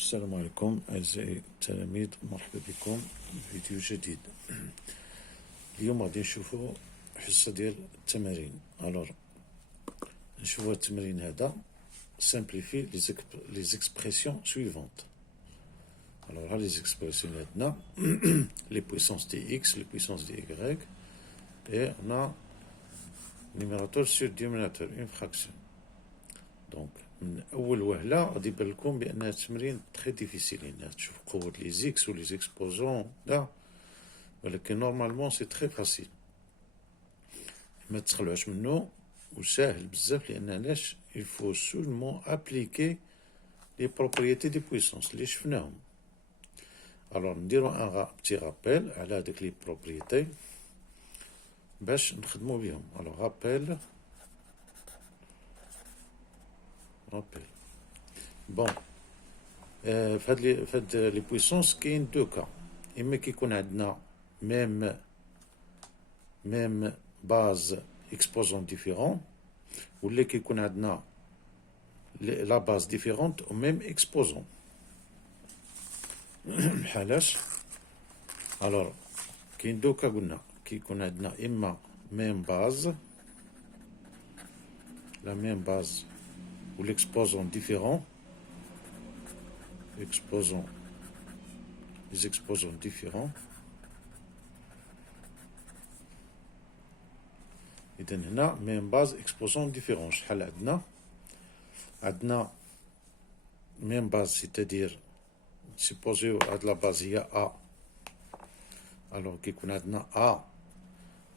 السلام عليكم أعزائي التلاميذ، مرحبا بكم في فيديو جديد. اليوم غادي نشوفوا حصة ديال التمارين. نشوفوا التمرين هذا simplifie les expressions suivantes. Alors là, les expressions maintenant, les puissances de x, les puissances de y, et on a numérateur sur dénominateur, une fraction. Donc, من أول وهلة غادي يبان لكم بأن هاد التمرين تري ديفيسيل، تشوف قوة لي زيكس و لي زيكسبوزون لا، ولكن نورمالمون سي تري فاسيل، ما تخلعوش منه وساهل بزاف. لأن علاش؟ il faut seulement appliquer les propriétés des puissances اللي شفناهم. alors نديرو ان بتي رابيل على هاديك لي بروبريتي باش نخدمو بهم. alors rappel. Bon, فهاد لي بويسونس كاين دو كا، اما كيكون عندنا ميم باز اكسبوزون ديفيرون، ولا كيكون عندنا لا باز ديفيرونت و ميم اكسبوزون. بحالاش؟ الوغ كاين دو كا قلنا، كيكون عندنا اما ميم باز، لا ميم باز ou l'exposant différent, les exposants différents. إذا هنا même base exposant différent. شحال عندنا même base، c'est-à-dire supposé هاد la base هي A. alors كيكون عندنا A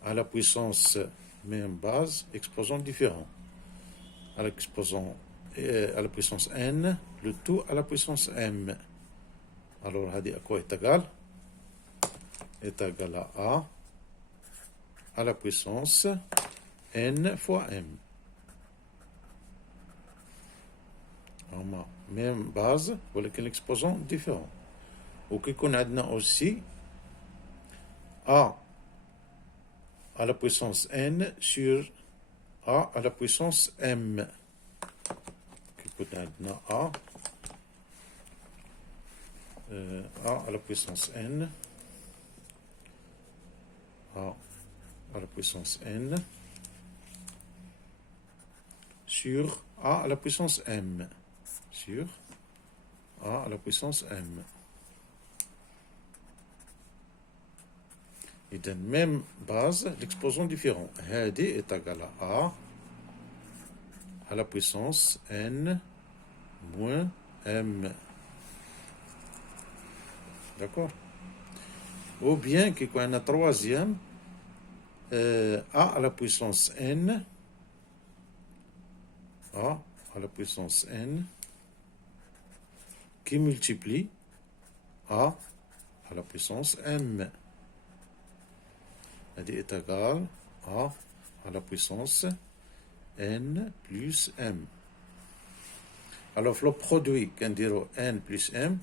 à la puissance même base exposant différent à l'exposant à la puissance n, le tout à la puissance m. alors هذه à quoi est égal à A à la puissance n fois m. هما même base ولكن l'exposant différent. وكيكون عندنا aussi A à la puissance n sur A à la puissance m. كيكون عندنا A à la puissance n, A à la puissance n sur A à la puissance m, sur A à la puissance m. إذن même base, l'exposant différent. هذه est égal à A à la puissance n moins m. D'accord? Ou bien qu'il y ait un troisième, A à la puissance n, A à la puissance n, qui multiplie A à la puissance m. Elle est égale à la puissance n plus m. alors le produit qu'on dirait n plus m,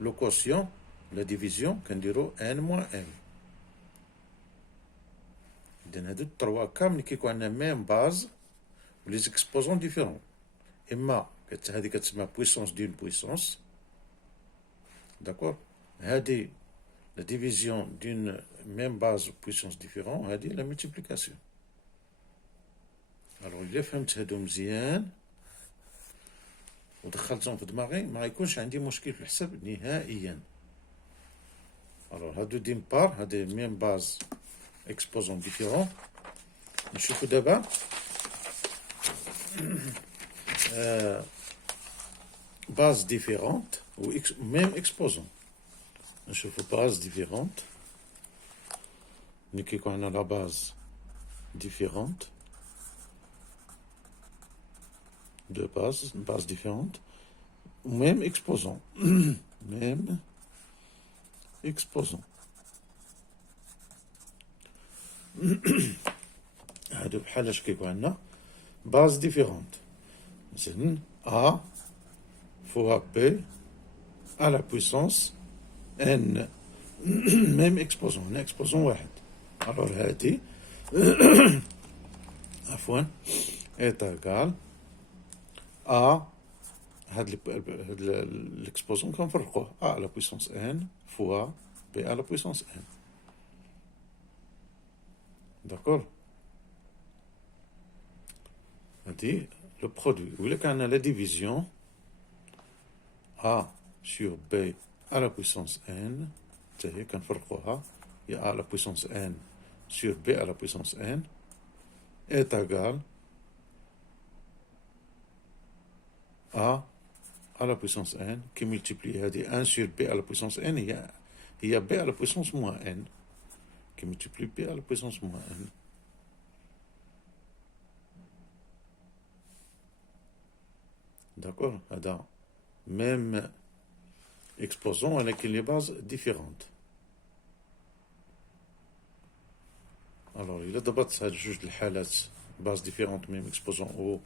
le quotient, la division qu'on dirait n moins m. donc هادو trois cas ملي كيكون عندنا même base و les exposants différents. اما هذه كتسمى puissance d'une puissance، d'accord؟ هذه la division d'une même base ou puissance différente، هذه la multiplication. alors إلا فهمت هادو مزيان ودخلتهم في دماغي ما غيكونش عندي مشكل في الحساب نهائيا. alors هادو دين بار، هادي ميم باز اكسبوزون ديفيرون. نشوفو دابا باز ديفيرونت و ميم اكسبوزون. نشوفو باز ديفيرونت ملي كيكون عندنا لا باز ديفيرونت، deux bases différentes, même exposant. même exposant. هادو بحال اش كيكون عندنا باز ديفيرونت، مثلا A fois B à la puissance n. même exposant، هنا exposant واحد. alors هادي عفوا est égal A l'exposant كنفرقوه a à la puissance n fois b à la puissance n. D'accord. هادي le produit. Ou là qu'on a la division a sur b à la puissance n, c'est كنفرقوها, il y a a à la puissance n sur b à la puissance n est égal a à la puissance n qui multiplie 1 sur b à la puissance n, il y a b à la puissance moins n qui multiplie b à la puissance moins n. D'accord. Même exposant avec les bases différentes. Alors, il a d'abord juste les halats, bases différentes, même exposant ou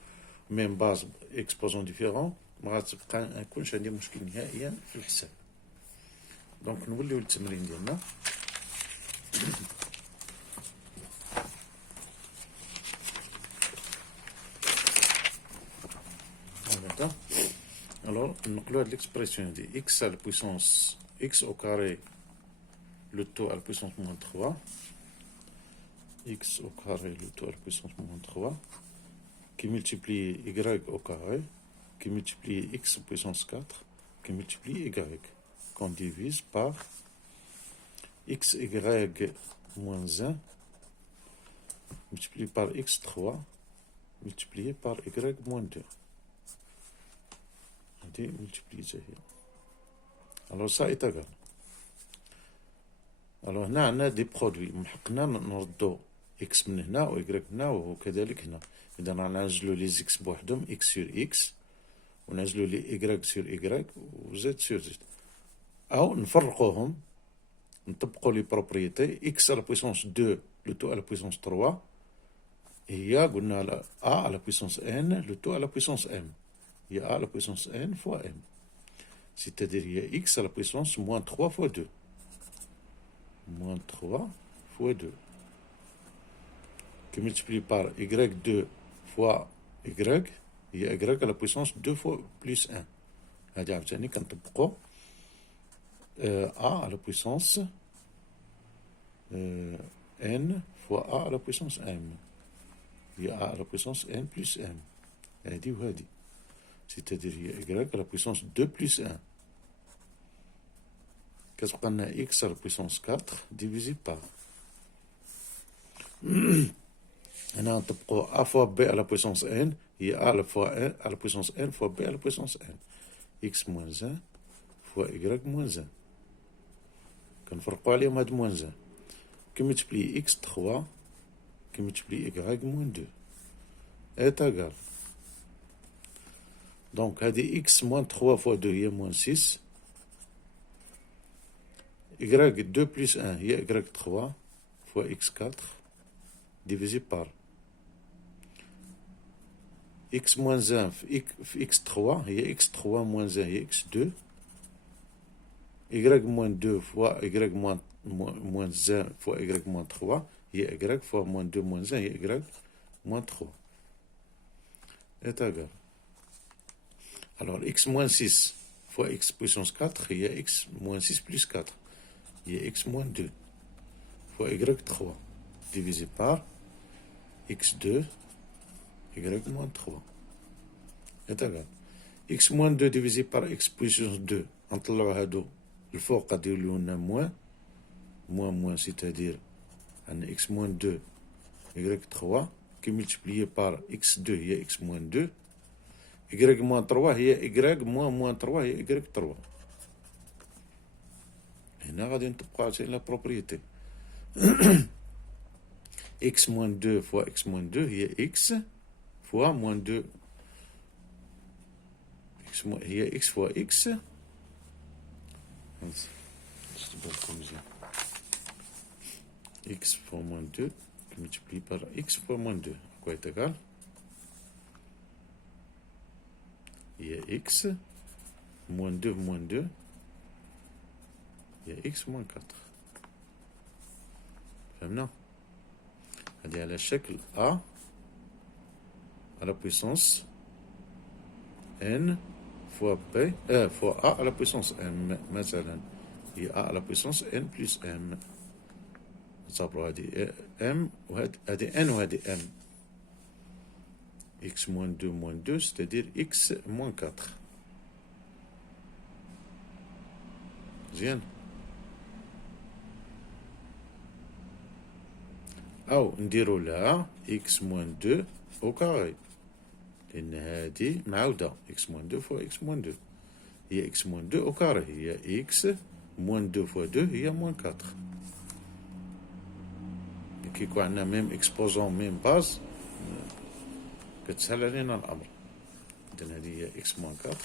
même base exposant différents. ما غتكونش عندي مشكل نهائيا في الحساب. دونك نوليو للتمرين ديالنا. Alors, نقلو هاد l'expression دي x à la puissance x au carré le tout à la puissance moins 3, x au carré le tout à la puissance moins 3, qui multiplie y au carré, qui multiplie x puissance 4, qui multiplie y, qu'on divise par xy moins 1, multiplié par x3, multiplié par y moins 2. Multiplié. Alors ça est égal. Alors هنا عندنا دي برودوي محقنا نردو x من هنا و y من هنا وكذلك هنا. إذا نعزلو لي x بوحدهم x sur x ونعزلو لي y sur y و z sur z. أو نفرقوهم نطبقو لي بروبريتي x à la puissance 2 le tout à la puissance 3 هي قلنا a à la puissance n le tout à la puissance m. Il y a a à la puissance n fois m. C'est-à-dire il y a x à la puissance moins 3 fois 2. Moins 3 fois 2. Qui multiplie par y2 fois y, il y a y à la puissance 2 fois plus 1. هذه عاوتاني كنطبقو a à la puissance n fois a à la puissance m. Il y a a à la puissance n plus m. هذه وهذه. C'est-à-dire y à la puissance 2 plus 1. Qu'est-ce qu'on a x à la puissance 4 divisé par. On a a fois b à la puissance n, et a à la puissance n fois b à la puissance n. X moins 1 fois y moins 1. Quand on fait عليهم هاد moins 1, qui multiplie x3, qui multiplie y moins 2, est égal. Donc, x moins 3 fois 2, il y a moins 6. y2 plus 1, il y a y3 fois x4 divisé par x moins 1 x3, il y a x3 moins 1, il y a x2. Y moins 2 fois y moins 1 fois y moins 3, il y a y fois moins 2 moins 1, il y a y moins 3. Est égal. Alors, x moins 6 fois x puissance 4, il y a x moins 6 plus 4. Il y a x moins 2 fois y3 divisé par x2, y moins 3. Est égal. x moins 2 divisé par x puissance 2. نطلعو هادو الفوق غادي يوليو لنا moins, c'est-à-dire x moins 2, y3 qui multiplié par x2 هي x moins 2. y moins 3 هي y moins 3 هي y3. هنا غادي نطبقو عاوتاني لا بروبريتي. x moins 2 fois x moins 2 هي x fois moins 2. هي x fois x. X fois moins 2 multiplié par x fois moins 2. Quoi est égal? Il y a x moins 2 moins 2. Il y a x moins 4. فهمنا؟ هذه على شكل a à la puissance n fois B, fois A à la puissance M, مثلا هي A à la puissance N plus M. نصبروا هذه M وهذه N وهذه M. X moins 2 moins 2, c'est-à-dire X moins 4. زين. أو نديرو لها X moins 2 au carré. لأن هذه معاودة X moins 2 fois X moins 2. هي X moins 2 au carré. هي X moins 2 fois 2 هي moins 4. كي يكون عندنا ميم اكسبوزون ميم باز كتسهل علينا الأمر. إذن هذه هي X moins 4.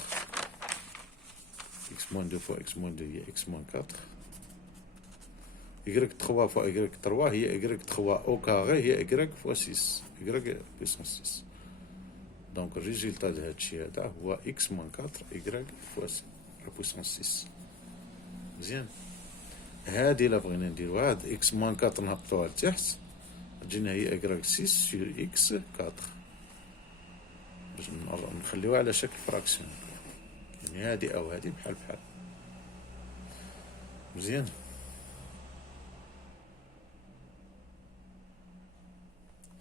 X moins 2 fois X moins 2 هي X moins 4. Y3 fois Y3 هي Y3 au carré هي Y fois 6. Y puissance 6. دونك الريزلتا د هادشي هذا هو X moins 4 Y fois la puissance 6. مزيان. هادي إلا بغينا نديروها هاد X moins 4 نهبطوها لتحت تجينا هي Y 6 sur X 4 باش نخليوها على شكل فراكسيون. يعني هادي أو هادي بحال بحال. مزيان.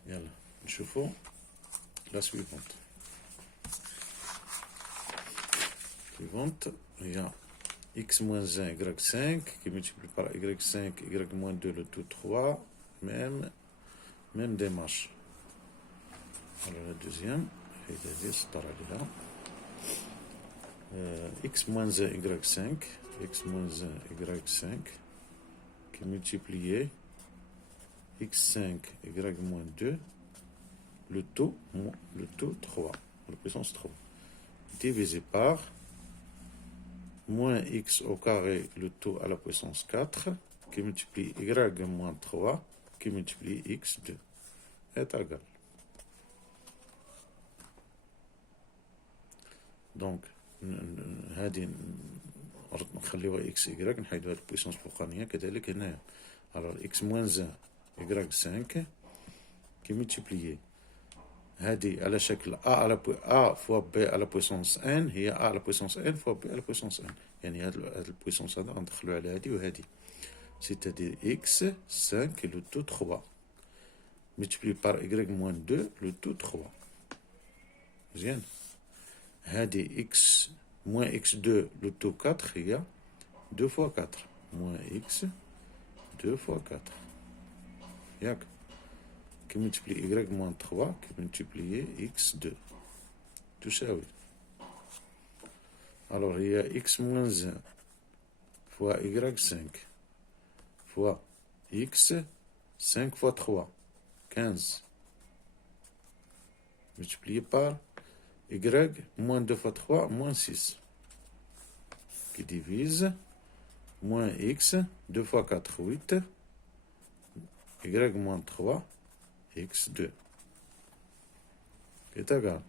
يلا نشوفو لا suivante. Suivante, il y a x moins 1, y5, qui multiplie par y5, y moins 2, le tout 3, même démarche. Alors la deuxième, x moins 1, y5, x moins 1, y5, qui multiplié x5, y moins 2, le tout 3, la puissance 3, divisé par moins x au carré, le tout à la puissance 4, qui multiplie y moins 3, qui multiplie x2, est égal. Donc, هذه نخليوها x y نحيدوها البويسونس الفوقانية كذلك هنايا. alors x moins 1 y5 qui multiplié هذه على شكل a fois b à la puissance n هي a à la puissance n fois b à la puissance n. يعني هذا البويسونس هذا غندخلو على هذه وهذه. c'est-à-dire x 5 le tout 3 multiplié par y moins 2 le tout 3. مزيان. هذه x moins x2 le tout 4 هي 2 fois 4 moins x 2 fois 4 ياك qui multiplie y moins 3 qui multiplie x2 تساوي. alors il y a x moins 1 fois y5 fois x 5 fois 3 15 multiplié par y moins 2 fois 3 moins 6 qui divise moins x 2 fois 4 8 y moins 3 x2 est égal.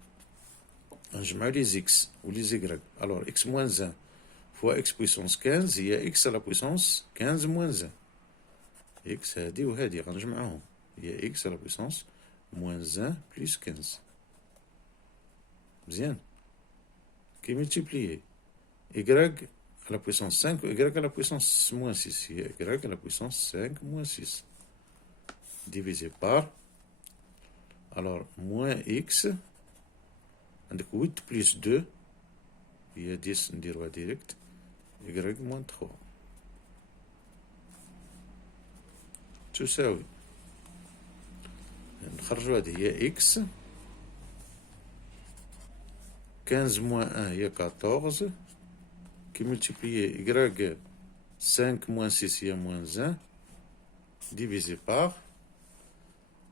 نجمعو les x ou les y. alors x moins 1 fois x puissance 15 هي x à la puissance 15 moins 1. x هادي وهادي غنجمعوهم هي x à la puissance moins 1 plus 15. مزيان. qui multiplié y à la puissance 5 ou y à la puissance moins 6 هي y à la puissance 5 moins 6 divisé par alors moins x عندك 8 plus 2 هي 10 نديروها ديريكت y moins 3 تساوي نخرجوا هذه هي x 15 moins 1 هي 14 qui multiplié y 5 moins 6 هي moins 1 divisé par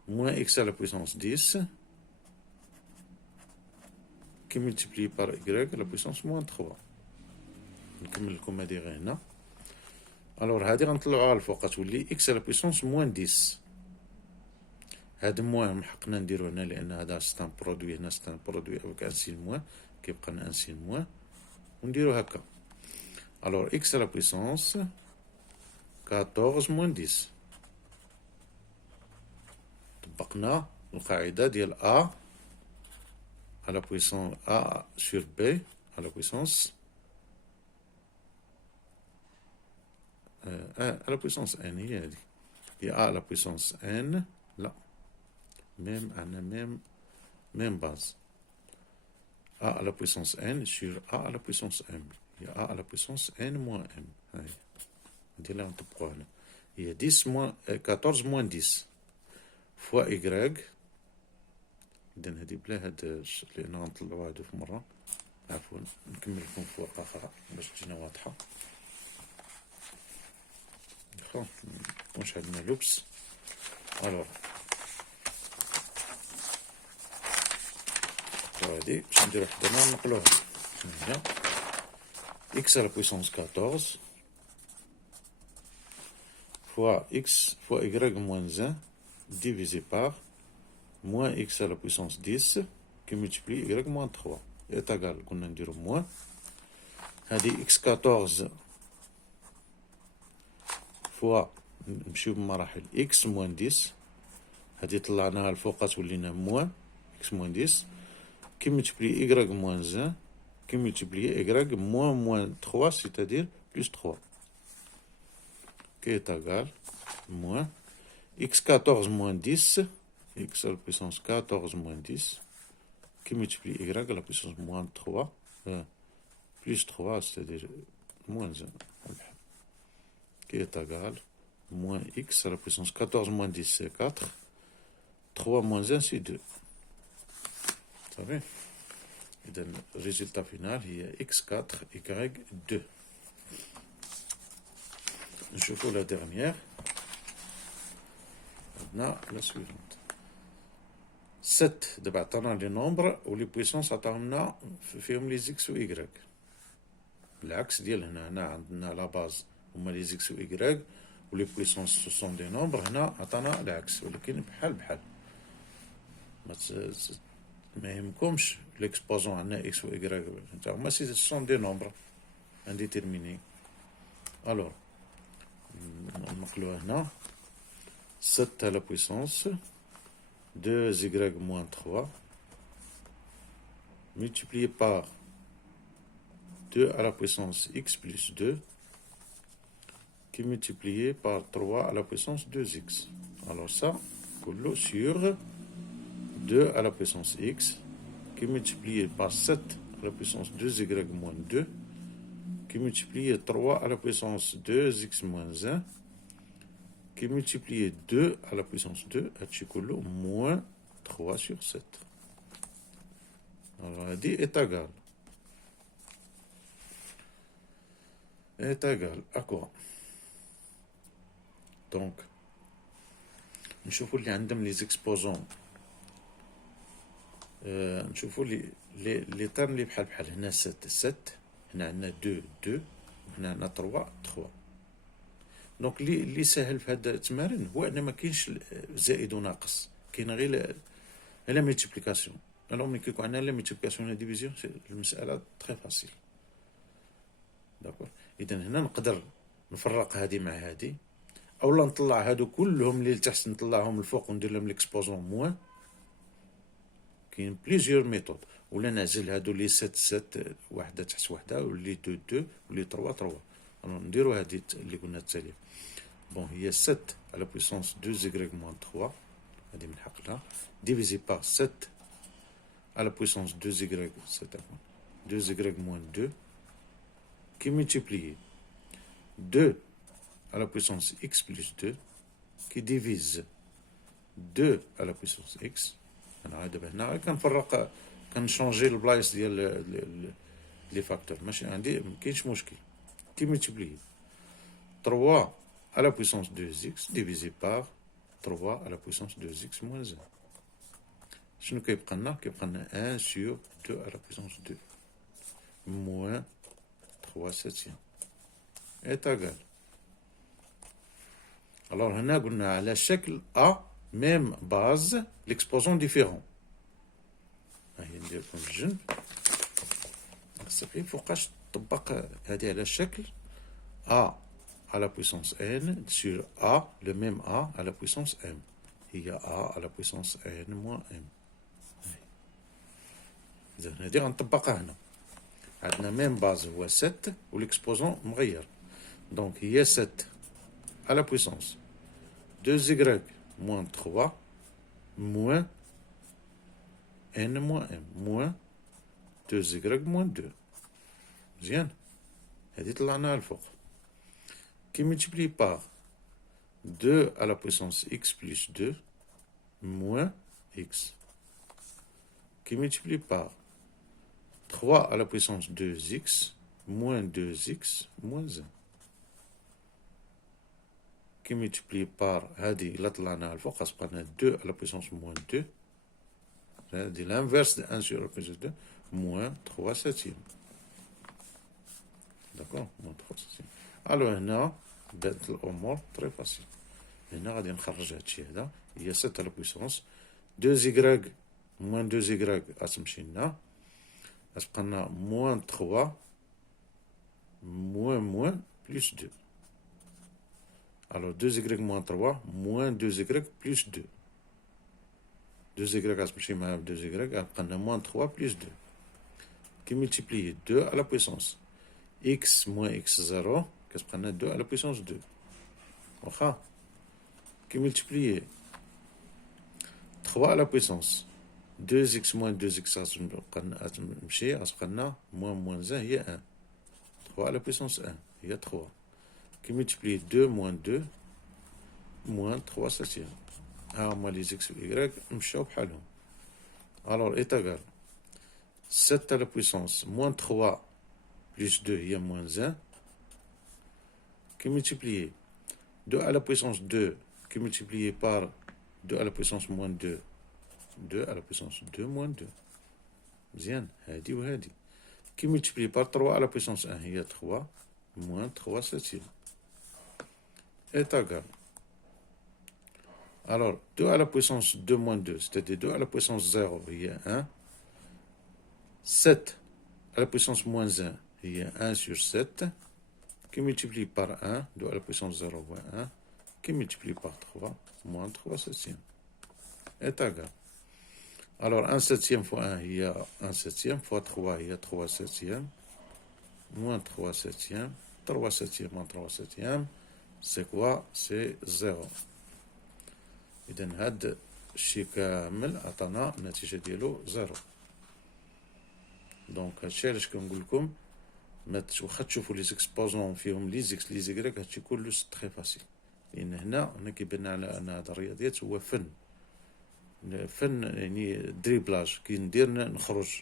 moins x à la puissance 10 qui multiplie par y à la puissance moins 3. نكمل لكم هذه غير هنا. alors هذه غنطلعوها الفوق تولي x à la puissance moins 10. هاد موان محقنا نديرو هنا لان هذا ستان برودوي هنا ستان برودوي افيك ان سين موان كيبقى لنا ان سين موان ونديرو هكا. alors x à la puissance 14 moins 10 طبقنا القاعدة ديال a à la puissance a sur b à la puissance n, il y a a à la puissance n, là, même base. A à la puissance n sur a à la puissance m. Il y a a à la puissance n moins m. Il y a 14 moins 10 fois y. إذا هذه بلا هاد لأن غنطلعو هادو في مرة. عفوا نكمل لكم فوق أخرى باش تجينا واضحة. واخا مكونش عندنا لبس. ألوغ هادي باش نديرو حدانا نقلوها هنا x à la puissance 14 fois x fois y moins 1 divisé par moins x à la puissance 10 qui multiplie y moins 3 est égal كنا نديرو moins هذه x 14 fois نمشيو بمراحل x moins 10 هذه طلعناها الفوقات ولينا moins x moins 10 qui multiplie y moins 1 qui multiplie y moins 3 c'est-à-dire plus 3 qui est égal moins x 14 moins 10 x à la puissance 14 moins 10 qui multiplie y à la puissance moins 3 plus 3 c'est-à-dire moins 1 qui est égal moins x à la puissance 14 moins 10 c'est 4 3 moins 1 c'est 2 ça va. Le résultat final est x4 y2. Je fais la dernière. Maintenant, la suivante. 7 d'abord les nombres ou les puissances عطاهمنا فيهم les x و y. العكس ديال هنا عندنا لا باز هما les x و y و les puissances ce sont des nombres. هنا عطانا العكس ولكن بحال ما يهمكمش l'exposant عندنا x و y هما ce sont des nombres indéterminés. alors نقلوها هنا 7 à la puissance 2y moins 3 multiplié par 2 à la puissance x plus 2 qui est multiplié par 3 à la puissance 2x. Alors ça, كله sur 2 à la puissance x qui est multiplié par 7 à la puissance 2y moins 2 qui est multiplié 3 à la puissance 2x moins 1 qui est multiplié 2 à la puissance 2 كله moins 3 sur 7. Alors on dit est égal à quoi? Donc نشوفوا اللي عندهم les exposants نشوفوا لي ترم اللي بحال هنا 7 هنا عندنا 2 وهنا عندنا 3 دونك اللي ساهل في هذا التمارين هو ان ما كاينش زائد وناقص كاين غير لا ملتيبليكاسيون. الوغ ملي كيكون عندنا لا ملتيبليكاسيون لا ديفيزيون المساله تري فاسيل داكور. اذا هنا نقدر نفرق هذه مع هذه اولا نطلع هادو كلهم اللي لتحت نطلعهم الفوق وندير لهم ليكسبوزون موان. كاين بليزيور ميثود ولا نعزل هادو لي 7 وحده تحت وحده واللي 2 واللي 3 نديرو هادي اللي قلنا التاليه. بون هي 7 على بويسونس 2y moins 3 هادي من حقلها ديفيزي بار 7 على بويسونس 2y 2y moins 2 qui multiplie 2 à la puissance x plus 2 qui divise 2 à la puissance x. انا دابا هنا كنفرق كنشونجي البلايص ديال لي فاكتور ماشي عندي مكاينش مشكل. qui multiplie 3 à la puissance 2x divisé par 3 à la puissance 2x moins 1. شنو كيبقى لنا 1 sur 2 à la puissance 2 moins 3 septième est égal. Alors هنا قلنا على شكل A même base l'exposant différent. هاي ندير لكم الجنب صافي فوقاش طبق هذه على شكل A à la puissance n sur A le même A à la puissance m. هي A à la puissance n moins m. إذا هذه غنطبقها هنا عندنا même base هو 7 و l'exposant مغير. Donc il y a 7 à la puissance 2y moins 3 moins n moins m moins 2y moins 2. مزيان. هذه طلعناها الفوق. Qui multiplie par 2 à la puissance x plus 2 moins x. Qui multiplie par 3 à la puissance 2x moins 2x moins 1. Qui multiplie par هذه إلا طلعناها الفوق غتبقى لنا 2 à la puissance moins 2. هذه l'inverse de 1 sur la puissance 2 moins 3 septième. D'accord, moins 3 septième. Alors هنا بدات الأمور très facile. هنا غادي نخرج هادشي هذا هي 7 à la puissance 2y moins 2y غتمشي لنا غتبقى لنا moins 3 moins plus 2. Alors 2y moins 3 moins 2y plus 2. 2y غتمشي مع 2y غتبقى لنا moins 3 plus 2 qui multiplie 2 à la puissance x moins x0 كتبقى لنا 2 à la puissance 2 واخا qui multiplie 3 à la puissance 2x moins 2x غتمشي غتبقى لنا moins 1 هي 1 3 à la puissance 1 هي 3 qui multiplie 2 moins 2 moins 3 septième. ها هما لي x و y مشاو بحالهم. alors est égal 7 à la puissance moins 3 plus 2 هي moins 1 qui multiplie 2 à la puissance 2 qui multiplié par 2 à la puissance moins 2 2 à la puissance 2 moins 2 مزيان هادي وهادي qui multiplie par 3 à la puissance 1 هي 3 moins 3 septième est égal. Alors 2 à la puissance 2 moins 2 c'est-à-dire 2 à la puissance 0 هي 1 7 à la puissance moins 1 هي 1 sur 7 qui multiplie par 1 2 à la puissance 0 fois 1 qui multiplie par 3 moins 3 septième est égal. Alors 1 septième fois 1 il y a 1 septième fois 3 il y a 3 septième moins 3 septième 3 septième moins 3 septième c'est quoi? C'est 0. إذن هاد الشي كامل عطانا النتيجة ديالو 0. دونك هادشي علاش كنقول لكم واخا تشوفوا لي زيكسبوزون فيهم لي زيكس لي زيكريك هادشي كله تري فاسيل لأن هنا كيبان على أن هاد الرياضيات هو فن يعني دريبلاج كندير نخرج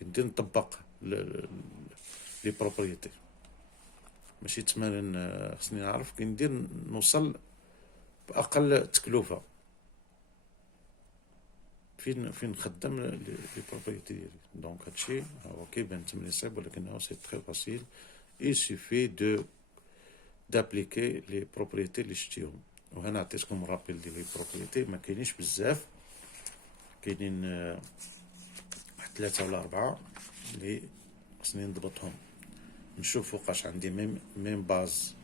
كندير نطبق لي بروبريتي ماشي تمالا خصني نعرف كندير نوصل بأقل تكلفة فين نخدم لي بروبريتي ديالي. دونك هادشي هو كيبان تمرين صعيب ولكنه سي تري فاسيل il suffit d'appliquer les propriétés اللي شفتيهم. وهنا عطيتكم رابيل ديال لي بروبريتي ما كاينينش بزاف كاينين واحد 3 ولا 4 اللي خصني نضبطهم نشوف فوقاش عندي ميم باز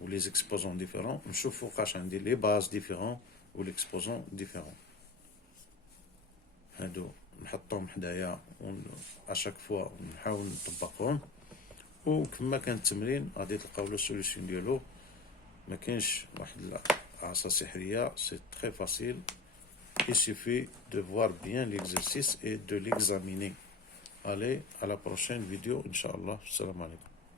و لي زيكسبوزون ديفيرون نشوف فوقاش عندي لي باز ديفيرون و ليكسبوزون ديفيرون هادو نحطهم حدايا و اشاك فوا نحاول نطبقهم وكما كان التمرين غادي تلقاو لو سوليسيون ديالو ما كاينش واحد العصا سحريه سي تري فاسيل il suffit de voir bien l'exercice et de l'examiner. Allez à la prochaine vidéo inchallah. Salam alaikum.